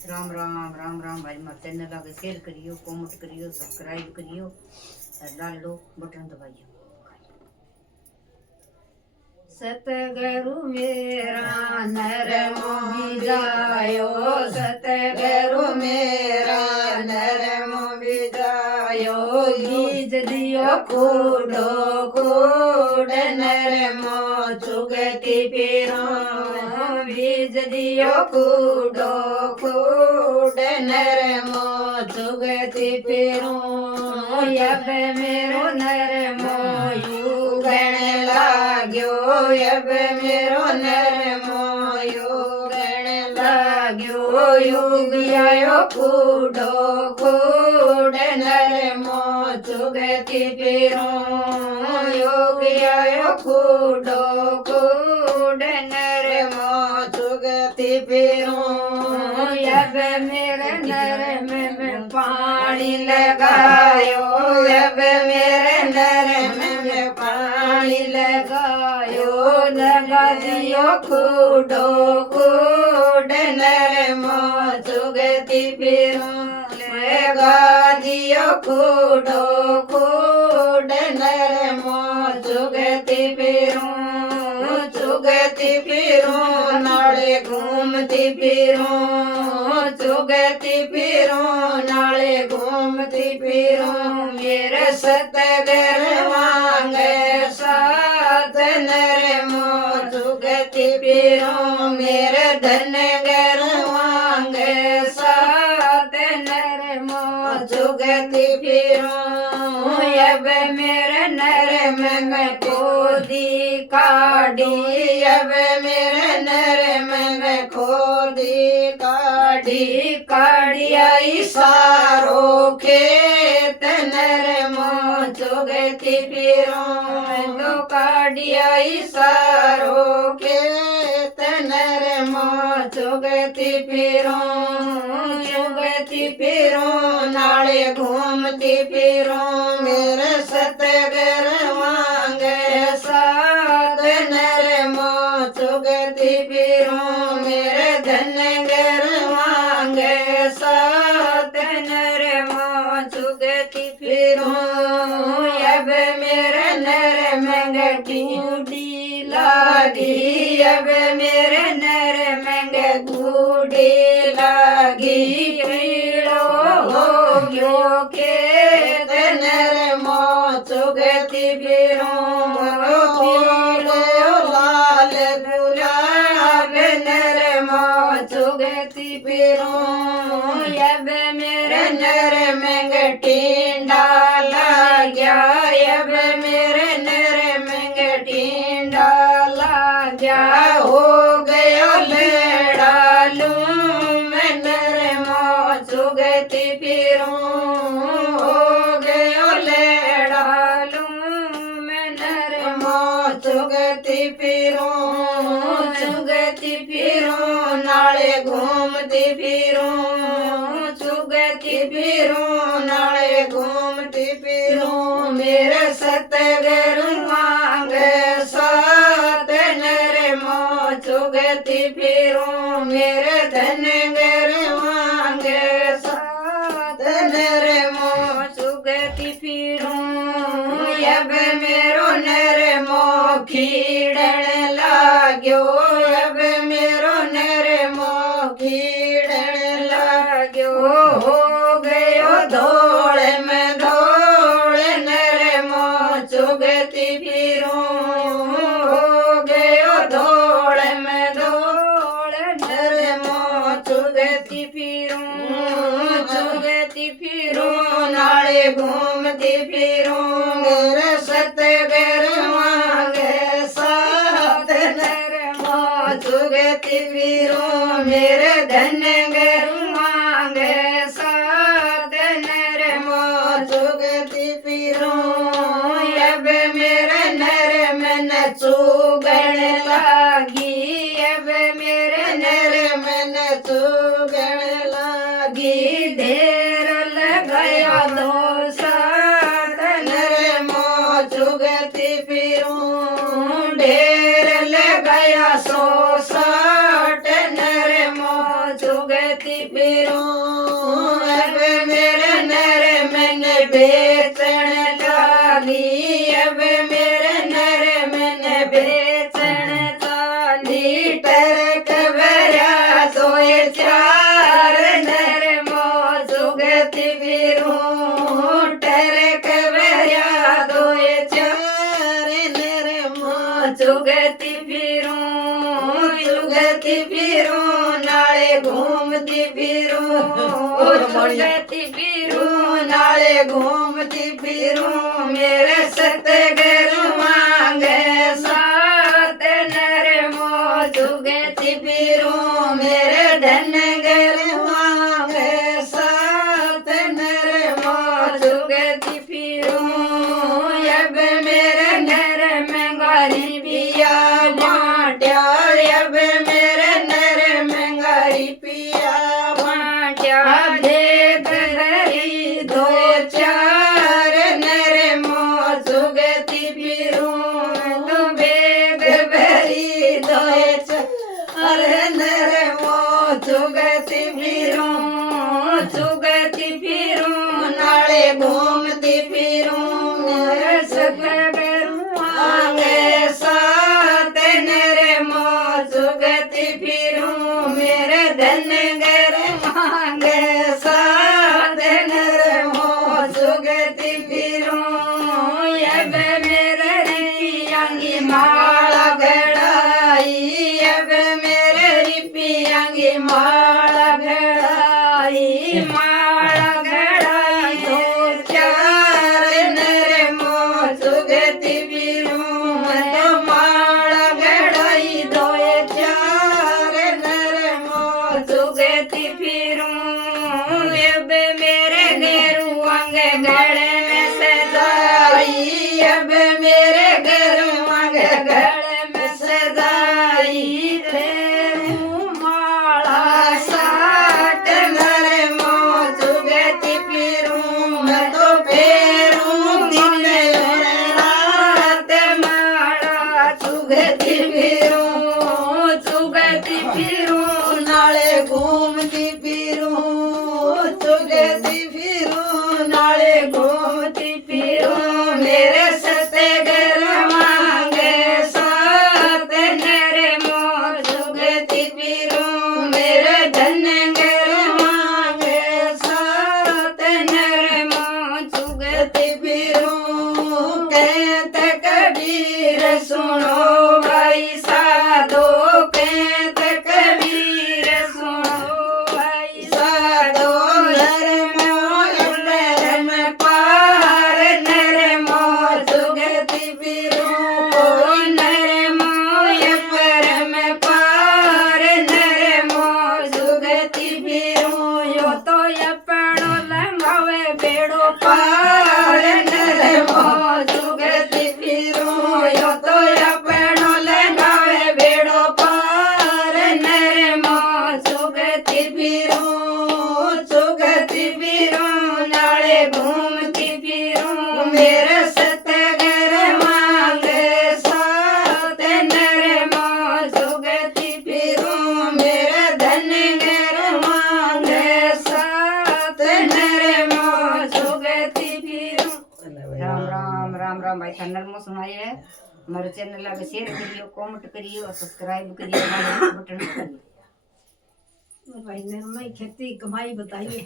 राम राम राम राम भाई मार चैनल लागे शेयर करियो, कमेंट करियो, सब्सक्राइब करियो और लाल बटन दबाइयो। सतगुरु मेरा नर मोहि जायो, सतगुरु मेरा नर मोहि जायो। बीज दियो कूडो कूड नर मो चुगति फिरो, बीज दियो कूडो कूड नर मो चुगति फिरो। अब मेरो नर मोयू गण लाग्यो, अब मेरो नर मोयू गण लाग्यो। युग आयो कूडो कूड नर मो चुगति फिरो, युग आयो कूडो कूड नर मो चुगति फिरो। अब मेरे नर में पानी लगायो, अब मेरे नर में पानी लगायो। लगा दियो कूडो कूड नर मो चुगति फिरो, लगा दियो कूडो कूड नर मो चुगति फिरो। चुगति फिरो नाले घूमती फिरो, चुगति फिरो नाले घूमती फिरो। मेरे सतगर मांगे साथ नर मो चुगति फिरो, मेरे धन घर मांगे साथ नर मो चुगति फिरो। अब मेरे नर में खोदी काढ़ी, अब मेरे नर में खोदी काढ़ी। काढ़ियाई सारो खेत नर मो चुगति फिरो, तो काढ़ियाई सारो खेत नर मो चुगति फिरो। चुगति फिरो नाले घूमती फिरो, मेरे सतगर मांगे साथ नर मो चुगति फिरो। मेरे धन घर मांगे साथ नर मो चुगति फिरो। अब मेरे नर में गूढ़ी लागी, अब मेरे नर में गूढ़ी लागी। पीड़ो हो गयो खेत नर मो चुगति फिरो, पीड़ो लाल गुलाब नर मो चुगति फिरो। अब मेरे नर में टिंडा लाग्या, अब मेरे नर में टिंडा लाग्या। हो गयो लेड़ालू मैं नर मो चुगति फिरो, हो गयो लेड़ालू मैं नर मो चुगति फिरो। चुगति फिरो नाले घूमती फिरो, चुगति फिरो नाले घूमती फिरो। मेरे सतगुरु मांगे साथ नर मो चुगति फिरो, मेरे धन घर मांगे साथ नर मो चुगति फिरो। अब मेरो नर मो खीड़न लाग्यो, अब मेरो नर मो खीड़न लाग्यो। हो गयो धोड़ में धोड़ नर मो चुगति फिरो, हो गयो धोड़ में धोड़ नर मो चुगति फिरो। चुगति फिरो नाले घूमती फिरो, मेरे सतगर मांगे साथ नर मो चुगति फिरो। मेरे धन घर मांगे साथ नर मो चुगति फिरो। अब मेरे नर मन चुगण लागी, अब मेरे नर मन चुगण लागी। ढेर लगाया दो साथ नर मो चुगति फिरो, ढेर लगाया 160 नर मो चुगति सुगति फिरूं अब मेरे नर मन बेचण लागी अब मेरे नर मन बेचण लागी टरक भरा सोए चार नर मो सुगति फिरूं टरक भरा सोए चार नर मो सुगति फिरूं नाले घूमती फिरूं सुगति फिरूं नाले घूमती फिरूं मेरे सतगुर मांगे साथ नर मो सुगति फिरूं मेरे धन घर मांगे साथ नर मो सुगति फिरूं अब मेरे नर में गरीबिया बांट्या अब मेरे नर में गरीबिया बांट्या देख धरी दो चार नर मो सुगति फिरूं तो बेग भरी दो चार नर मो सुगति फिरूं नाले घूमती फिरूं मेरे सतगुर मांगे साथ नर मो सुगति फिरूं मेरे धन घर मांगे साथ नर मो सुगति फिरूं अब मेरे रिपियांगी माला घड़ाई अब मेरे रिपियांगी माला घड़ाई माला घड़ाई दो चार नर मो सुगति फिरूं तो माला घड़ाई दो चार नर मो सुगति फिरूं अब मेरे गेरुआंग गले में सजाई अब मेरे गेरुआंग गले में सजाई फेरूं माला साथ नर मो सुगति फिरूं मैं तो फेरूं दिन रात माला सुगति फिरूं नाले घूमती फिरूं सुगति फिरूं नाले घूमती फिरूं मेरे सतगुर मांगे साथ नर मो सुगति फिरूं मेरे धन घर मांगे साथ नर मो सुगति फिरूं कहत कबीर सुनो भाई साधो कहत कबीर सुनो भाई साधो नर मो में पार नर मो सुगति फिरूं नर मो पर में पार नर मो सुगति फिरूं यो तो अपनो लंघावे बेड़ो पार नर मो सुगति फिरूं यो तो अपनो लंघावे बेड़ो पार नर मो सुगति फिरूं नाले घूमती फिरूं मेरे सतगुर मांगे साथ नर मो सुगति फिरूं मेरे धन घर मांगे साथ नर मो सुगति फिरूं राम राम भाई चैनल में सुनाइए हमारे चैनल आगे शेयर करियो कमेंट करियो सब्सक्राइब करियो बटन करियो भाई ने हमें खेती कमाई बताइए।